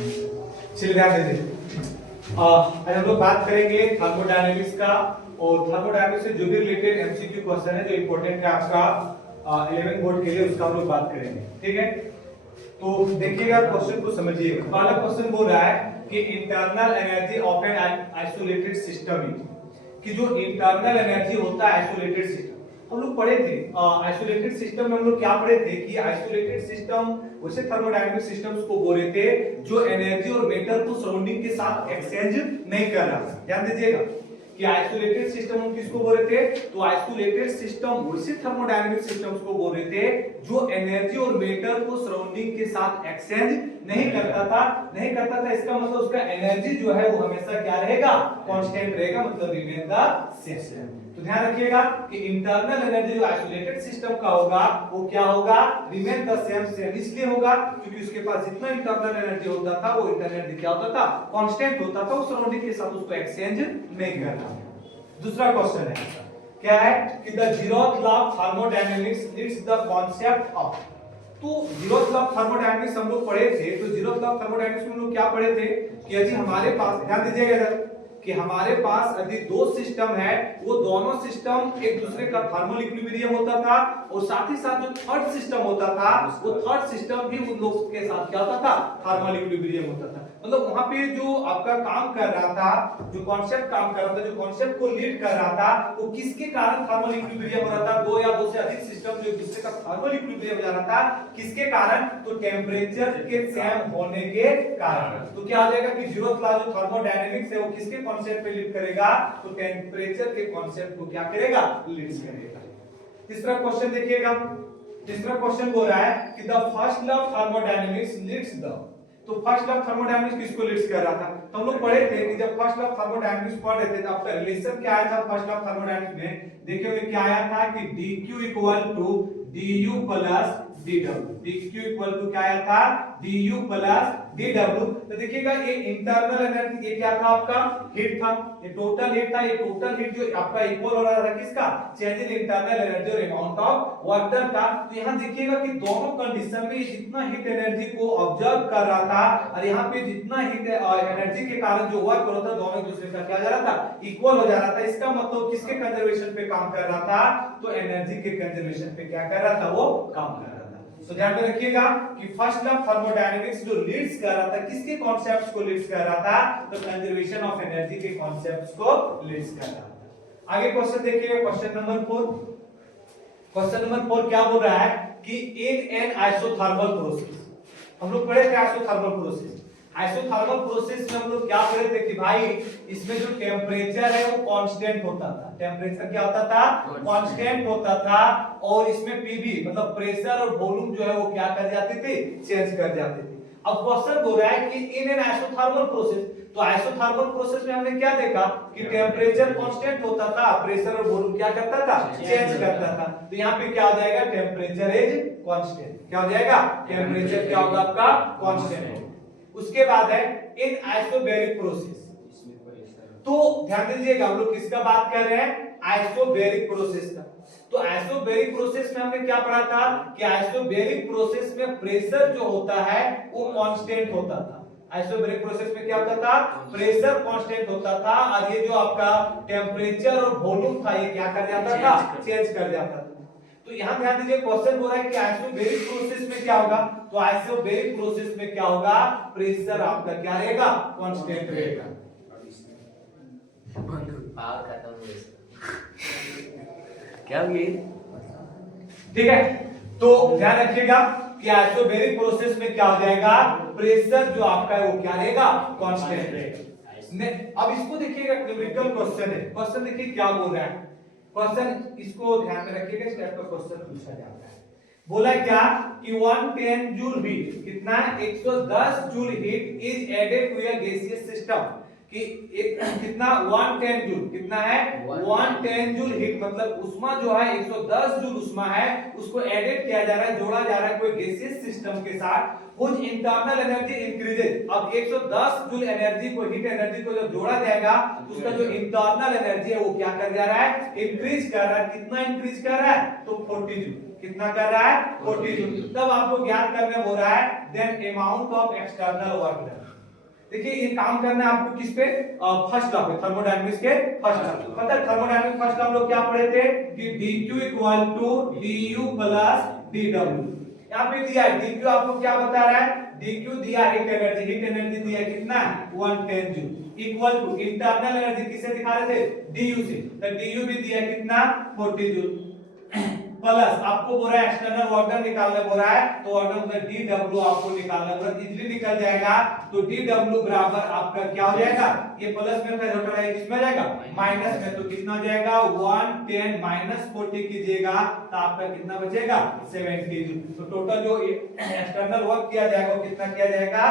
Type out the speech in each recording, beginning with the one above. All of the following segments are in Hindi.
चलिए ध्यान दीजिए। आज हम लोग बात करेंगे थर्मोडायनेमिक्स का, और थर्मोडायनेमिक्स से जो भी रिलेटेड एमसीक्यू क्वेश्चन है जो इंपॉर्टेंट है आपका 11 बोर्ड के लिए, उसका हम लोग बात करेंगे। ठीक है, तो देखिएगा क्वेश्चन को समझिएगा। पहला क्वेश्चन बोल रहा है कि internal energy of an isolated system is, कि जो इंटरनल एनर्जी होता है आइसोलेटेड सिस्टम, हम लोग पढ़े थे आइसोलेटेड सिस्टम में हम लोग क्या पढ़े थे कि आइसोलेटेड सिस्टम वैसे थर्मोडायनेमिक सिस्टम्स को बोल रहे थे जो एनर्जी और मैटर को सराउंडिंग के साथ एक्सचेंज नहीं कर रहा। ध्यान दीजिएगा कि आइसोलेटेड सिस्टम हम किसको बोल रहे थे, तो आइसोलेटेड सिस्टम वैसे थर्मोडायनेमिक सिस्टम्स को बोल रहे थे जो एनर्जी और मैटर को सराउंडिंग के साथ एक्सचेंज नहीं करता था। इसका मतलब उसका एनर्जी जो है वो हमेशा क्या रहेगा, कांस्टेंट रहेगा, मतलब रिमेन द सेम। तो ध्यान रखिएगा कि इंटरनल एनर्जी जो आइसोलेटेड सिस्टम का होगा वो क्या होगा, रिमेन द सेम। इसलिए होगा क्योंकि उसके पास जितना इंटरनल एनर्जी होता था वो इंटरनल एनर्जी क्या होता था, कांस्टेंट होता था, वो सराउंडिंग के साथ उसको एक्सचेंज नहीं करना। दूसरा क्वेश्चन है क्या है कि the zeroth law of thermodynamics leads the concept of, तो जीरोथ लॉ ऑफ थर्मोडायनेमिक्स हम लोग पढ़े थे। तो जीरोथ लॉ ऑफ थर्मोडायनेमिक्स में हम लोग क्या पढ़े थे कि यदि हमारे पास, ध्यान दीजिएगा इधर, कि हमारे पास यदि दो सिस्टम है, वो दोनों सिस्टम एक दूसरे का थर्मल इक्विलिब्रियम होता था, और साथ ही साथ जो थर्ड सिस्टम होता था वो थर्ड सिस्टम भी उन लोगों के साथ क्या होता था, थर्मल इक्विलिब्रियम होता था। मतलब वहां पे जो आपका काम कर रहा था, जो कॉन्सेप्ट काम कर रहा था, जो कॉन्सेप्ट को लीड कर रहा था, वो किसके कारण थर्मल इक्विलिब्रियम हो रहा था, दो या दो से अधिक सिस्टम जो एक दूसरे का थर्मल इक्विलिब्रियम हो जा रहा था, किसके कारण, तो टेंपरेचर के सेम होने के कारण। तो क्या हो जाएगा कि जीरोथ लॉ जो थर्मोडायनेमिक्स है वो किसके कॉन्सेप्ट पे लीड करेगा, तो टेंपरेचर के कॉन्सेप्ट को क्या करेगा, लीड करेगा। तीसरा क्वेश्चन देखिएगा। तीसरा क्वेश्चन बोल रहा है कि the first law of thermodynamics leads the, तो फर्स्ट लॉ ऑफ थर्मोडायनेमिक्स किसको लीड्स कर रहा था, तो हम लोग पढ़े थे कि जब फर्स्ट लॉ ऑफ थर्मोडायनेमिक्स पढ़ रहे थे तो आपका रिलेशन क्या आया था फर्स्ट लॉ ऑफ थर्मोडायनेमिक्स में, देखिए क्या आया था कि dq equal to du plus dw। dq equal to क्या आया था, du प्लस dw। तो देखिएगा ये इंटरनल एनर्जी, ये क्या था आपका, हीट था, ये टोटल हीट था। ये टोटल हीट जो आपका इक्वल हो रहा था किसका, चेंज इन इंटरनल एनर्जी और अमाउंट ऑफ वर्क डन था। तो यहां देखिएगा कि दोनों कंडीशन में जितना हीट एनर्जी को ऑब्जर्व कर रहा था और यहां पे जितना हीट एनर्जी के कारण जो वर्क हो रहा था, दोनों एक दूसरे का क्या जा रहा था, इक्वल हो जा रहा था। इसका मतलब किसके कंजर्वेशन पे काम कर रहा था, तो एनर्जी के कंजर्वेशन पे क्या कर रहा था, वो काम कर रहा था। तो ध्यान में रखिएगा कि फर्स्ट लॉ ऑफ थर्मोडायनेमिक्स जो लीड्स कर रहा था, किसके कॉन्सेप्ट्स को लीड्स कर रहा था, तो कंजर्वेशन ऑफ एनर्जी के कॉन्सेप्ट्स को लीड्स कर रहा था। आगे क्वेश्चन देखिए, क्वेश्चन नंबर 4। क्वेश्चन नंबर 4 क्या बोल रहा है कि इन एन आइसोथर्मल प्रोसेस, हम लोग पढ़े थे आइसोथर्मल प्रोसेस। आइसोथर्मल प्रोसेस में हम लोग क्या पढ़े थे कि भाई इसमें जो टेम्परेचर है वो कांस्टेंट होता था। टेम्परेचर क्या होता था, कांस्टेंट होता था, और इसमें पीवी मतलब प्रेशर और वॉल्यूम जो है वो क्या कर जाते थे, चेंज कर जाते थे। अब क्वेश्चन बोल रहा है कि इन एन आइसोथर्मल प्रोसेस, तो आइसोथर्मल प्रोसेस में हमने क्या देखा कि टेम्परेचर कांस्टेंट होता था, प्रेशर और वॉल्यूम क्या करता था, चेंज करता था। तो यहाँ पे क्या हो जाएगा, टेम्परेचर इज कांस्टेंट। क्या हो जाएगा, टेम्परेचर क्या होगा आपका, कांस्टेंट। उसके बाद है इन आइसोबैरिक प्रोसेस। तो ध्यान दीजिएगा हम लोग किसका बात कर रहे हैं, आइसोबैरिक प्रोसेस का। तो आइसोबैरिक प्रोसेस में हमने क्या पढ़ा था कि आइसोबैरिक प्रोसेस में प्रेशर जो होता है वो कांस्टेंट होता था। आइसोबैरिक प्रोसेस में क्या होता था, प्रेशर कांस्टेंट होता था, और ये जो आपका टेम्परेचर और वॉल्यूम था ये क्या कर जाता था, चेंज कर जाता था। तो यहां ध्यान दीजिए क्वेश्चन बोल रहा है कि आइसोबैरिक प्रोसेस में क्या होगा, तो आइसोबैरिक प्रोसेस में क्या होगा, प्रेशर आपका क्या रहेगा, कांस्टेंट रहेगा। पावर खत्म हो गया क्या ये, ठीक है। तो ध्यान रखिएगा कि आइसोबैरिक प्रोसेस में क्या हो जाएगा, प्रेशर जो आपका है वो क्या रहेगा, कांस्टेंट रहेगा। अब इसको देखिएगा, न्यूमेरिकल क्वेश्चन है। क्वेश्चन देखिए क्या बोल रहा है क्वेश्चन, इसको ध्यान में रखिएगा, इस टाइप का क्वेश्चन पूछा जाता है। बोला क्या कि 110 जूल हीट, कितना 110 joule heat is added to a gaseous system, कि एक कितना 110 जूल, कितना है 110 जूल हीट, मतलब उष्मा जो है 110 जूल उष्मा है, उसको एडेड किया जा रहा है, जोड़ा जा रहा है कोई गैसियस सिस्टम के साथ, कुछ इंटरनल एनर्जी इंक्रीजेज। अब 110 जूल एनर्जी को, हीट एनर्जी को जब जोड़ा जाएगा तो उसका जो इंटरनल एनर्जी है वो क्या कर जा रहा है, इंक्रीज कर रहा है। कितना इंक्रीज कर रहा है, तो 40 जूल। कितना कर रहा है 40 जूल। तब आपको ज्ञात करने हो रहा है then amount of external work done. देखिए ये काम करना है आपको किस पे, फर्स्ट लॉ पे, थर्मोडायनामिक्स के फर्स्ट लॉ। पता है थर्मोडायनामिक्स फर्स्ट लॉ हम लोग क्या पढ़े थे कि dq equal to du plus dw। यहाँ पे दिया है dq, आपको क्या बता रहा है, dq दिया हीट एनर्जी, हीट एनर्जी दिया कितना 110 joule equal to internal energy किससे दिखा रहे थे du से, तो du भी दिया कितना 40 जूल प्लस आपको बोल रहा है एक्सटर्नल वर्क डन निकालना बोल रहा है, तो वर्क डन मतलब dw आपको निकालना बोल रहा है, इजीली निकल जाएगा। तो dw बराबर आपका क्या हो जाएगा, ये प्लस में कन्वर्ट है किसमें जाएगा माइनस में, तो कितना हो जाएगा 110 माइनस 40 कीजिएगा तो आपका कितना बचेगा 70 जूल। तो टोटल जो एक्सटर्नल वर्क किया जाएगा वो कितना किया जाएगा,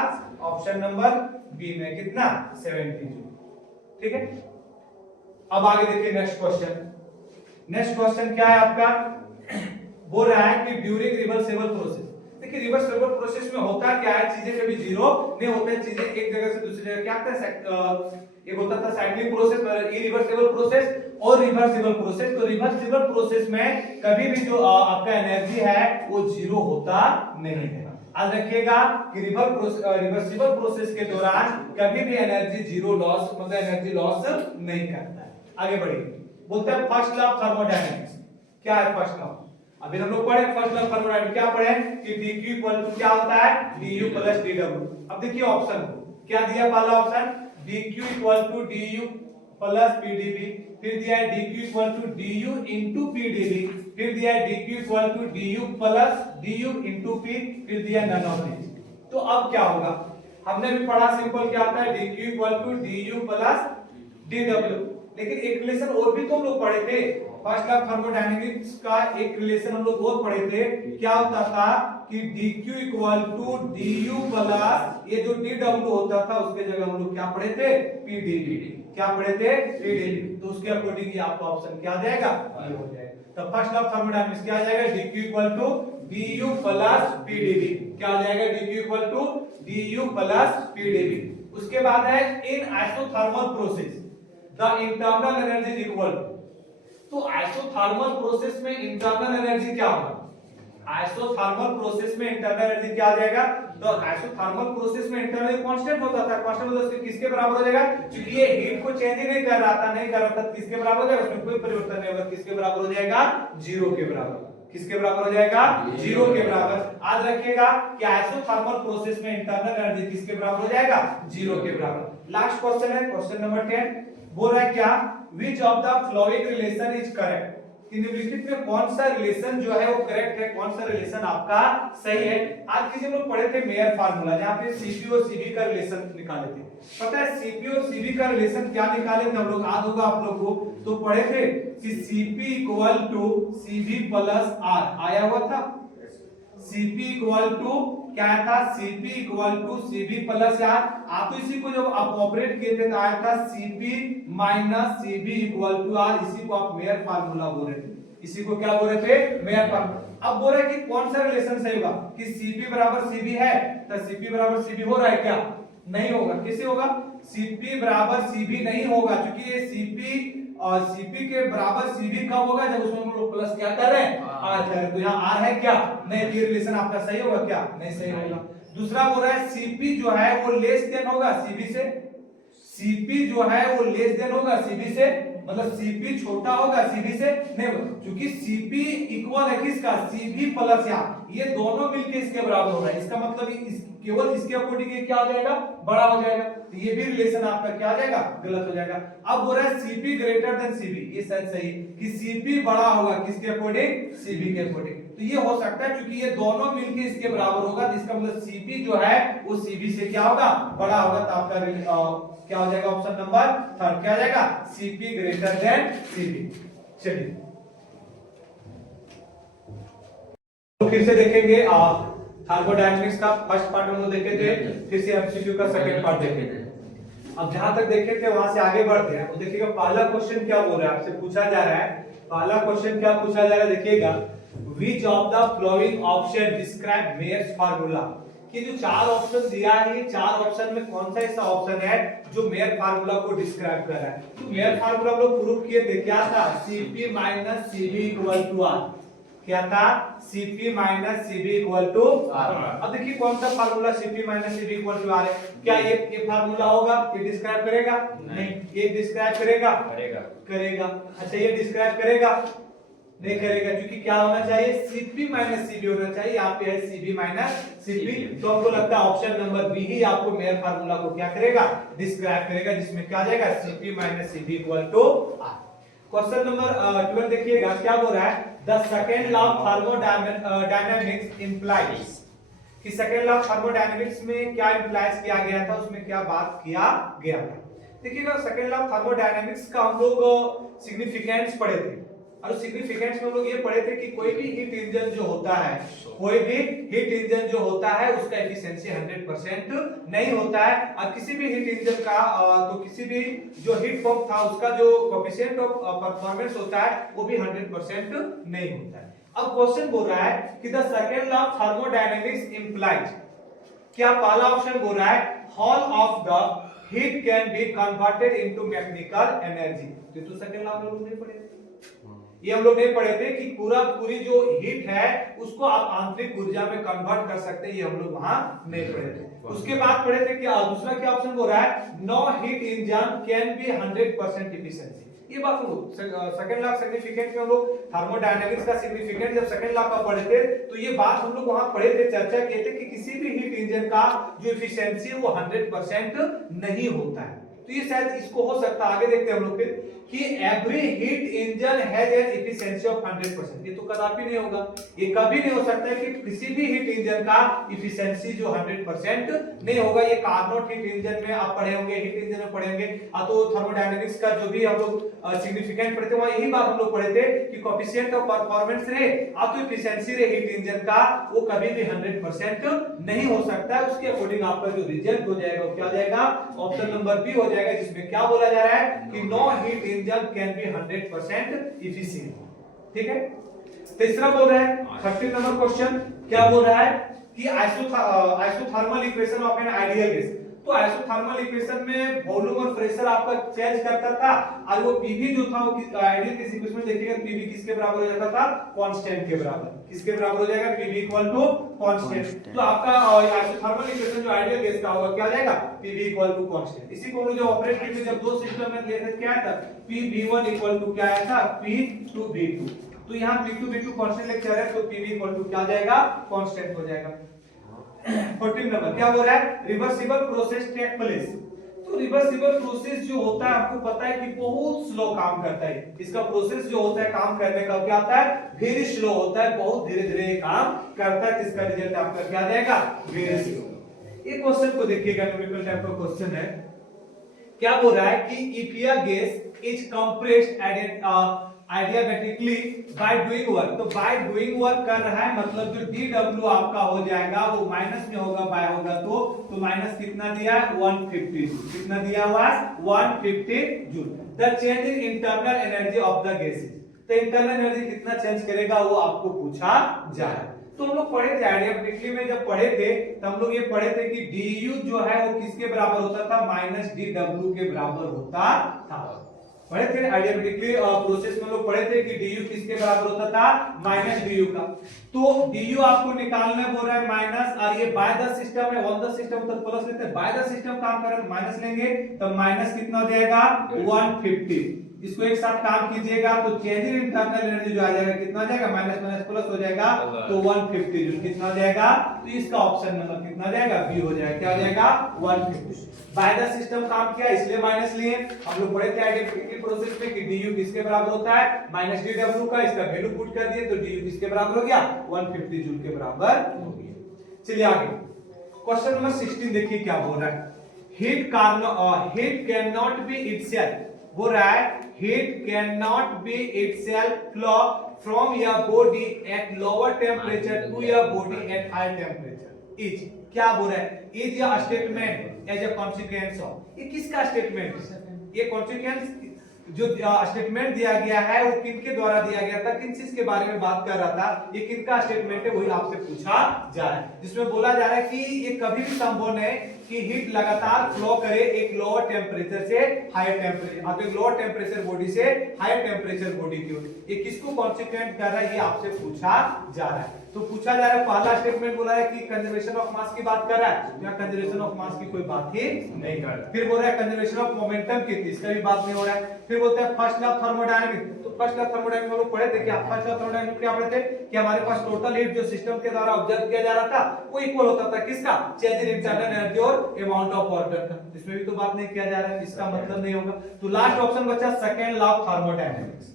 ऑप्शन नंबर बी में कितना 70 जूल। ठीक है, अब आगे देखिए नेक्स्ट क्वेश्चन। नेक्स्ट क्वेश्चन क्या है आपका, बोल रहा है कि ड्यूरिंग रिवर्सिबल प्रोसेस। देखिए रिवर्सिबल प्रोसेस में होता क्या है, चीजें कभी जीरो नहीं होते, चीजें एक जगह से दूसरी जगह क्या होता है, एक होता था साइक्लिक प्रोसेस, इरिवर्सिबल प्रोसेस और रिवर्सिबल प्रोसेस। तो रिवर्सिबल प्रोसेस में कभी भी जो आपका एनर्जी है वो जीरो होता नहीं है। याद रखिएगा कि रिवर्सिबल प्रोसेस के दौरान कभी भी एनर्जी जीरो लॉस, मतलब एनर्जी लॉस नहीं करता है। आगे बढ़िए, बोलते हैं फर्स्ट लॉ ऑफ थर्मोडायनामिक्स। क्या है फर्स्ट लॉ, अभी हम लोग पढ़े फर्स्ट लॉ ऑफ थर्मोडायनामिक्स, क्या पढ़े कि dq इक्वल टू क्या होता है du प्लस dw। अब देखिए ऑप्शन क्या दिया, पहला option dq equal to du plus pdv, फिर दिया है dq equal to du into pdv, फिर दिया है dq equal to du plus du into p, फिर दिया नन ऑफ दिस। तो अब क्या होगा, हमने भी पढ़ा सिंपल क्या होता है dq equal to du plus dw, लेकिन एक रिलेशन और भी तो हम लोग पढ़े थे फर्स्ट लॉ ऑफ थर्मोडायनामिक्स का, एक रिलेशन हम लोग और पढ़े थे, क्या होता था कि dq equal to du plus ये जो dw होता था उसके जगह हम लोग क्या पढ़े थे pdv, क्या पढ़े थे pdv। तो उसके अकॉर्डिंग ये आपका ऑप्शन क्या आ जाएगा, ये हो जाएगा। तो फर्स्ट लॉ ऑफ थर्मोडायनामिक्स क्या आ जाएगा, dq equal to du plus pdv, क्या आ जाएगा dq equal to du plus pdv। उसके बाद है in isothermal process the internal energy is equal. तो आइसोथर्मल प्रोसेस में इंटरनल एनर्जी क्या होगा, आइसोथर्मल प्रोसेस में इंटरनल एनर्जी क्या आ जाएगा, तो आइसोथर्मल प्रोसेस में इंटरनल कांस्टेंट होता था, कांस्टेंट मतलब किसके बराबर हो जाएगा, क्योंकि ये हीट को चेंज ही नहीं कर रहा था, नहीं कर रहा था, किसके बराबर हो जाएगा, उसमें कोई परिवर्तन नहीं होगा, किसके बराबर हो जाएगा जीरो के बराबर, किसके बराबर हो जाएगा जीरो के बराबर। याद रखिएगा कि आइसोथर्मल प्रोसेस में इंटरनल एनर्जी किसके बराबर हो जाएगा, जीरो के बराबर। लास्ट क्वेश्चन है क्वेश्चन नंबर 10, बोल रहा है क्या, which of the following relation is correct, निम्नलिखित में कौन सा रिलेशन जो है वो करेक्ट है, कौन सा रिलेशन आपका सही है। आज किसी हम लोग पढ़े थे मेयर फार्मूला, जहां पे Cp और Cv का रिलेशन निकाले थे। पता है Cp और Cv का रिलेशन क्या निकाले थे हम लोग, याद होगा आप लोग को, तो पढ़े थे कि Cp equal to Cv plus R आया हुआ था, Cp इक्वल टू क्या था, Cp equal to Cv plus R। आप तो इसी को जब आप ऑपरेट किए थे तो आया था Cp minus Cv equal to R, इसी को आप मेयर फार्मूला बोल रहे थे, इसी को क्या बोल रहे थे मेयर फार्मूला। अब बोल रहे कि कौन सा रिलेशन सही होगा, कि Cp बराबर Cv है, तो Cp बराबर Cv हो रहा है क्या, नहीं होगा, कैसे होगा, Cp बराबर Cv नहीं होगा, क्योंकि ये Cp और Cp के बराबर Cv कब होगा, जब उसमें हम लोग प्लस क्या कर रहे हैं R कर रहे हैं, तो यहाँ R है क्या, नहीं, ये रिलेशन आपका सही होगा क्या, नहीं सही होगा। दूसरा बोल रहा है Cp जो है वो लेस देन होगा Cv से, Cp जो है वो लेस देन होगा Cv से, मतलब Cp छोटा होगा Cv से, नहीं, क्योंकि Cp इक्वल है किसका, Cv प्लस R, ये दोनों मिलके इसके बराबर हो रहा है, इसका मतलब केवल इसके अकॉर्डिंग ये क्या हो जाएगा, बड़ा हो जाएगा, तो ये भी रिलेशन आपका क्या आ जाएगा, गलत हो जाएगा। अब बोल रहा है Cp ग्रेटर देन Cv, ये शायद सही कि Cp बड़ा होगा किसके अकॉर्डिंग, Cv के अकॉर्डिंग, तो ये हो सकता है क्योंकि ये दोनों मिलके इसके बराबर होगा, तो इसका मतलब Cp जो है वो Cv से क्या होगा, बड़ा होगा, तो आपका क्या हो जाएगा ऑप्शन नंबर 3 क्या आ जाएगा, Cp ग्रेटर देन Cv। चलिए तो फिर से देखेंगे थर्मोडायनामिक्स का फर्स्ट पार्ट हम लोग देखे थे, फिर से एमसीक्यू का सेकंड पार्ट देखे थे। अब जहां तक देखे थे वहां से आगे बढ़ते हैं, तो देखिएगा पहला क्वेश्चन क्या बोल रहा है, आपसे पूछा जा रहा है, पहला क्वेश्चन क्या पूछा जा रहा है, देखिएगा which of the following option describe Mayer's formula, कि जो चार ऑप्शन दिया है, ये चार ऑप्शन में कौन सा ऐसा ऑप्शन है जो मेयर फार्मूला को डिस्क्राइब कर रहा है। तो मेयर फार्मूला हम लोग प्रूव किए थे, क्या था, Cp minus Cv equal to R, क्या था Cp minus Cv equal to R। अब देखिए कौन सा formula Cp minus Cv equal to R है, क्या ये फार्मूला होगा, ये डिस्क्राइब करेगा नहीं, ये डिस्क्राइब करेगा करेगा, अच्छा ये डिस्क्राइब करेगा नहीं करेगा, क्योंकि क्या होना चाहिए Cp माइनस Cv होना चाहिए, यहाँ पे है Cv माइनस Cp, तो हमको लगता है ऑप्शन नंबर बी ही आपको मेयर फार्मूला को क्या करेगा डिस्क्राइब करेगा, जिसमें क्या आ जाएगा Cp minus Cv equal to R। Question number 12 देखिएगा क्या बोल रहा है, the second law of thermodynamics implies, कि सेकंड लॉ ऑफ थर्मोडायनामिक्स में क्या इंप्लाइज किया गया था, उसमें क्या बात किया गया था। देखिएगा सेकंड लॉ ऑफ थर्मोडायनामिक्स का हम लोग सिग्निफिकेंस पढ़े थे, और सिग्निफिकेंस में हम लोग ये पढ़े थे कि कोई भी हीट इंजन जो होता है, कोई भी हीट इंजन जो होता है उसका एफिशिएंसी 100% नहीं होता है, और किसी भी हीट इंजन का तो किसी भी जो हीट पंप था उसका जो कोएफिशिएंट ऑफ परफॉर्मेंस होता है वो भी 100% नहीं होता है। अब क्वेश्चन बोल रहा है कि the second law of thermodynamics implies, क्या पहला ऑप्शन बोल रहा है whole of the heat can be converted into mechanical energy, तो सेकंड लॉ हम लोग नहीं पढ़े, ये हम लोग नहीं पढ़े थे कि पूरी जो हीट है उसको आप आंतरिक ऊर्जा में कन्वर्ट कर सकते हैं, ये हम लोग वहां नहीं पढ़े थे। उसके बाद पढ़े थे कि दूसरा क्या ऑप्शन बोल रहा है no heat engine can be 100% efficiency, ये बात हम लोग सेकंड लॉ सिग्निफिकेंट में हम लोग थर्मोडायनामिक्स का सिग्निफिकेंट जब सेकंड लॉ का पढ़े थे तो ये बात हम लोग वहां पढ़े थे, चर्चा किए थे कि किसी भी हीट इंजन का जो एफिशिएंसी है वो 100% नहीं होता है, तो ये शायद इसको हो सकता है, आगे देखते हैं हम लोग फिर कि every heat engine has an efficiency of 100%, ये तो कदापि नहीं होगा, ये कभी नहीं हो सकता है कि किसी भी हीट इंजन का एफिशिएंसी जो 100% नहीं होगा। ये कार्नोट हीट इंजन में आप पढ़े होंगे, हीट इंजन में पढ़े होंगे, तो थर्मोडायनामिक्स का जो भी हम लोग सिग्निफिकेंट पढ़े थे वहां यही बात हम लोग पढ़े थे कि कोएफिशिएंट ऑफ परफॉर्मेंस रहे तो एफिशिएंसी रहे हीट इंजन का वो कभी भी 100% नहीं हो सकता है। उसके अकॉर्डिंग आपका जो रिजल्ट हो जाएगा वो क्या हो जाएगा, ऑप्शन नंबर बी हो जाएगा, जिसमें क्या बोला जा रहा है कि no heat engine can be 100% efficient, ठीक है। तीसरा बोल रहा है 13 नंबर क्वेश्चन क्या बोल रहा है कि isothermal equation of an ideal gas, तो आइसोथर्मल इक्वेशन में वॉल्यूम और प्रेशर आपका चेंज करता था, और वो पीवी जो था वो आइडियल गैस इक्वेशन में देखिएगा पीवी किसके बराबर हो जाता था, कांस्टेंट के बराबर, किसके बराबर हो जाएगा, पीवी इक्वल टू कांस्टेंट, तो आपका आइसोथर्मल इक्वेशन जो आइडियल गैस का होगा क्या आ जाएगा, पीवी इक्वल टू कांस्टेंट। इसी को हम लोग जो ऑपरेट करके जब दो सिस्टम में लिए थे क्या आया था, pv1 इक्वल टू क्या आया था, p2v2, तो यहाँ p2v2 कांस्टेंट लेक्चर है तो pv इक्वल टू क्या आ जाएगा, कांस्टेंट हो जाएगा। 14 नंबर क्या बोल रहा है, रिवर्सिबल प्रोसेस टेक प्लेस, तो रिवर्सिबल प्रोसेस जो होता है आपको पता है कि बहुत स्लो काम करता है, इसका प्रोसेस जो होता है काम करने का क्या होता है, वेरी स्लो होता है, बहुत धीरे धीरे काम करता है, जिसका रिजल्ट आपका क्या जाएगा, वेरी स्लो। ये क्वेश्चन को देखिएगा, न्यूमेरिकल टाइप का क्वेश्चन है, क्या बोल रहा है कि if a gas is compressed at adiabatically by doing work, तो बाय डूइंग वर्क कर रहा है मतलब जो dw आपका हो जाएगा वो माइनस में होगा, बाय होगा तो माइनस कितना दिया है 150 जूल, कितना दिया हुआ है 150 joule. The change in internal energy of the gases, तो इंटरनल एनर्जी कितना चेंज करेगा वो आपको पूछा जा रहा है। तो हम लोग पढ़े थे आइडियाबैटिकली में, जब पढ़े थे तो हम लोग ये पढ़े थे कि du जो है वो किसके बराबर होता था, माइनस dw के बराबर होता था, पढ़े थे आइडियाबैटिकली प्रोसेस में लोग पढ़े थे कि du किसके बराबर होता था, माइनस du का, तो du आपको निकालना बोल रहा है माइनस, और ये बाय द सिस्टम है, ऑन द सिस्टम तो प्लस लेते हैं, बाय द सिस्टम काम कर रहे हैं माइनस लेंगे तो माइनस कितना हो जाएगा 150, इसको एक साथ काम कीजिएगा तो चेंज इन इंटरनल एनर्जी जो आ जाएगा कितना आ जाएगा, माइनस माइनस प्लस हो जाएगा तो 150 जूल, कितना हो जाएगा, तो इसका ऑप्शन नंबर कितना आ जाएगा, बी हो जाएगा, क्या हो जाएगा 150। बाय द सिस्टम काम किया इसलिए माइनस लिए, हम लोग पढ़े थे आइडियाबैटिकली प्रोसेस में कि du किसके बराबर होता है, माइनस dw का, इसका वैल्यू पुट कर दिए तो du किसके बराबर हो गया 150 जूल के बराबर हो गया। चलिए आगे क्वेश्चन नंबर 16 देखिए क्या बोल रहा है, heat can not be itself, बोल रहा है heat can not be itself flow from your body at lower temperature to your body at high temperature is, क्या बोल रहा है, is a statement as a consequence of, ये किसका स्टेटमेंट है, ये कॉन्सिक्वेंस जो स्टेटमेंट दिया गया है वो किनके द्वारा दिया गया था, किन चीज के बारे में बात कर रहा था, ये किनका स्टेटमेंट है वही आपसे पूछा जा रहा है, जिसमें बोला जा रहा है कि ये कभी भी संभव नहीं कि हीट लगातार फ्लो करे एक लोअर टेम्परेचर से हायर टेम्परेचर, अब एक लोअर टेम्परेचर बॉडी से हायर टेम्परेचर बॉडी की ओर, ये किसको कॉन्सिक्वेंट कर रहा है, ये आपसे पूछा जा रहा है। तो पूछा जा रहा है, पहला स्टेटमेंट बोला है कि कंजर्वेशन ऑफ मास की बात कर रहा है, यहाँ कंजर्वेशन ऑफ मास की कोई बात ही नहीं कर रहा। फिर बोल रहा है कंजर्वेशन ऑफ मोमेंटम की, इसका भी बात नहीं हो रहा है। फिर बोलते हैं फर्स्ट लॉ थर्मोडायनामिक्स, तो फर्स्ट लॉ थर्मोडायनामिक्स हम लोग पढ़े थे, क्या फर्स्ट लॉ थर्मोडायनामिक्स क्या पढ़े थे कि हमारे पास टोटल हीट जो सिस्टम के द्वारा ऑब्जर्व किया जा रहा था वो इक्वल होता था किसका, चेंज इन इंटरनल एनर्जी और अमाउंट ऑफ ऑर्डर का। इसमें भी तो बात नहीं किया जा रहा है, इसका मतलब नहीं होगा। तो लास्ट ऑप्शन बचा सेकंड लॉ ऑफ थर्मोडायनामिक्स।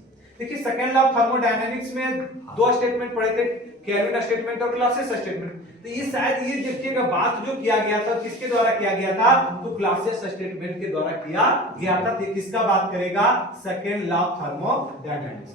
देखिए सेकंड लॉ ऑफ थर्मोडायनामिक्स में दो स्टेटमेंट पढ़े थे, केल्विन स्टेटमेंट और क्लासियस स्टेटमेंट। तो ये शायद ये देखिएगा बात जो किया गया था किसके द्वारा किया गया था, तो क्लासियस स्टेटमेंट के द्वारा किया गया था। तो किसका बात करेगा, second law of thermodynamics.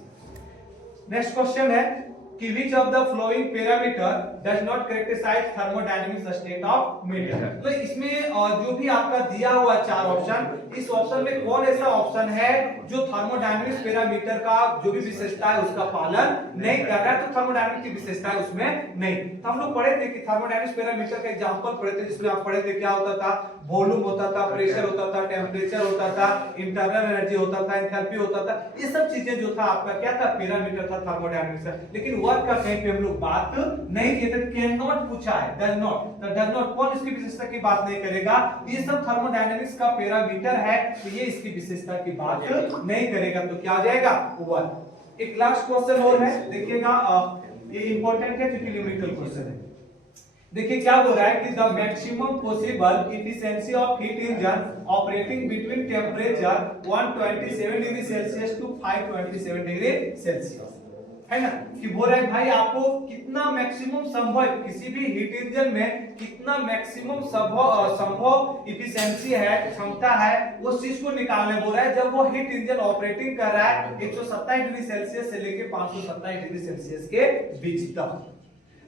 Next question है कि which of the following parameter does not characterize thermodynamics state of matter। तो इसमें जो भी आपका दिया हुआ चार ऑप्शन, इस ऑप्शन में कौन ऐसा ऑप्शन है जो थर्मोडायनामिक्स पैरामीटर का जो भी विशेषता है उसका पालन नहीं कर रहा है, तो थर्मोडायनामिक्स की विशेषता है उसमें नहीं। तो हम लोग पढ़े थे कि थर्मोडायनामिक्स पैरामीटर का एग्जांपल पढ़े थे, जिसमें आप पढ़े थे क्या होता था, वॉल्यूम होता था, प्रेशर होता था, टेम्परेचर होता था, इंटरनल एनर्जी होता था, एंथैल्पी होता था। ये सब चीजें जो था आपका क्या था, पैरामीटर था थर्मोडायनामिक्स का। लेकिन वर्क का कहीं पे हम लोग बात नहीं किए थे, कैन नॉट पूछा है, डज नॉट। तो डज नॉट कौन इसकी विशेषता की बात नहीं करेगा, ये सब थर्मोडायनामिक्स का पैरामीटर है, तो ये इसकी विशेषता की बात नहीं करेगा। तो क्या आ जाएगा, वन। एक लास्ट क्वेश्चन और है, देखिएगा ये इंपॉर्टेंट है क्योंकि न्यूमेरिकल क्वेश्चन है। देखिए क्या बोल रहा है कि the maximum possible efficiency of heat engine operating between temperature 127 degree Celsius to 527 degree Celsius, है ना, कि बोल रहा है भाई आपको कितना मैक्सिमम संभव किसी भी हीट इंजन में कितना मैक्सिमम संभव एफिशिएंसी है, क्षमता है, उस चीज को निकालने बोल रहा है जब वो हीट इंजन ऑपरेटिंग कर रहा है 127 डिग्री सेल्सियस से लेके 527 डिग्री सेल्सियस के बीच तक।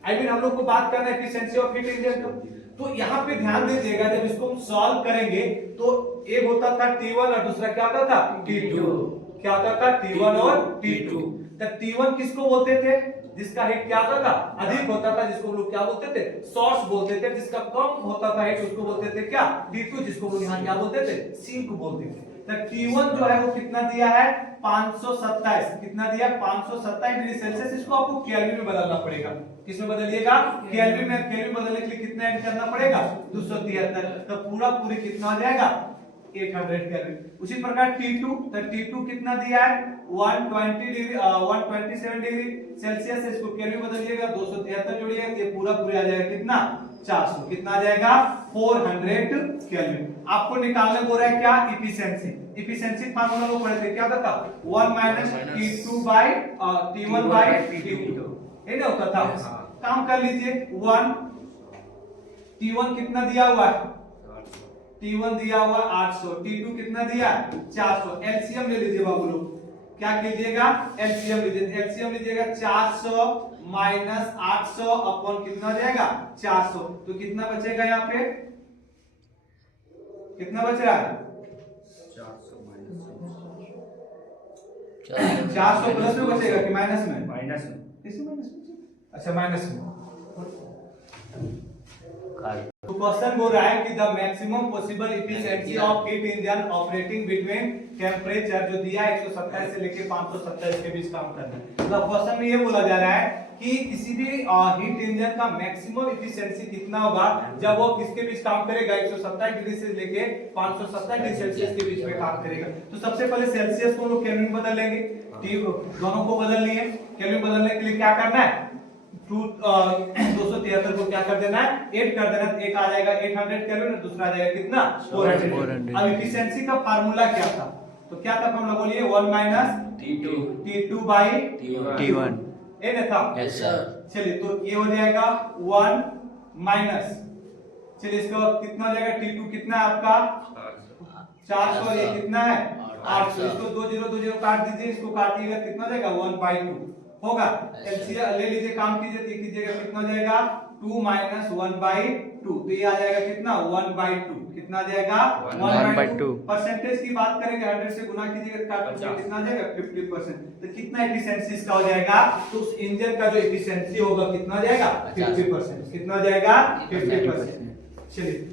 आई मीन हम लोग को बात करना है एफिशिएंसी ऑफ हीट इंजन का। तो यहाँ पे ध्यान दीजिएगा, जब इसको हम सॉल्व करेंगे तो एक होता था T1 और दूसरा क्या होता था T2। क्या होता था, T1 और T2। तो T1 किसको बोलते थे, जिसका हीट क्या होता था, अधिक होता था, जिसको हम लोग क्या बोलते थे, सोर्स बोलते थे। जिसका कम होता था हीट उसको बोलते थे क्या, T2, जिसको हम लोग यहाँ क्या बोलते थे, सिंक बोलते थे। तो T1 जो है वो कितना दिया है, 527, कितना दिया, 527 डिग्री सेल्सियस। इसको आपको केल्विन में बदलना पड़ेगा, किसमें बदलिएगा, केल्विन में। केल्विन बदलने के लिए कितना ऐड करना पड़ेगा, 273। तो पूरी कितना आ जाएगा, 800 केल्विन। उसी प्रकार T2, तो T2 कितना दिया है, 127 डिग्री सेल्सियस। इसको केल्विन बदलिएगा, 273 जोड़िएगा, ये पूरा आ जाएगा कितना, 400। कितना आ जाएगा, 400 केल्विन। आपको निकालने बोल रहा है क्या, इफिशिएंसी। इफिशिएंसी फार्मूला वो पढ़े थे, क्या होता था, 1 T2 bye T1 bye T2, ये ना होता था। काम कर लीजिए, 1 T1 कितना दिया हुआ है, T1 दिया हुआ 800, T2 कितना दिया, 400। एलसीएम ले लीजिए बाबू लोग, क्या कीजिएगा, एलसीएम लीजिएगा 400 माइनस 800 अपॉन कितना हो जाएगा, 400। तो कितना बचेगा, यहाँ पे कितना बच रहा है, 400 प्लस में बचेगा कि माइनस में, माइनस में, अच्छा माइनस में। तो क्वेश्चन बोल रहा है कि the maximum possible efficiency of heat engine operating between temperature जो दिया 127 से लेके 527 के बीच काम करना है। तो क्वेश्चन में ये बोला जा रहा है कि किसी भी हीट इंजन का मैक्सिमम एफिशिएंसी कितना होगा जब वो किसके बीच काम करेगा, 127 डिग्री से लेके 527 डिग्री सेल्सियस के बीच में काम करेगा। तो सबसे पहले सेल्सियस को लोग केल्विन बदल लेंगे, दोनों को बदल लिए। केल्विन बदलने के लिए क्या करना है, 273 को क्या कर देना है, 8 कर देना। एक आ जाएगा 800 केल्विन, दूसरा आ जाएगा कितना, 400। अब एफिशिएंसी का फार्मूला क्या था, तो क्या था फार्मूला बोलिए, 1 T2 बाय T1, ये ना था, यस सर। चलिए तो ये हो जाएगा 1 माइनस, चलिए इसका कितना हो जाएगा, T2 कितना है आपका 400, ये कितना है 800। इसको 2 0 काट दीजिए, इसको काटिएगा कितना हो जाएगा, 1/2 होगा। एलसीएम ले लीजिए, काम कीजिएगा कितना हो जाएगा, 2 माइनस 1/2। तो ये आ जाएगा कितना, 1/2। कितना आ जाएगा, 1/2। परसेंटेज की बात करेंगे, 100 से गुना कीजिएगा, काट कितना आ जाएगा, 50%। तो कितना एफिशिएंसी इसका हो जाएगा, तो उस इंजन का जो एफिशिएंसी होगा कितना हो जाएगा, 50%। कितना हो जाएगा, 50%। चलिए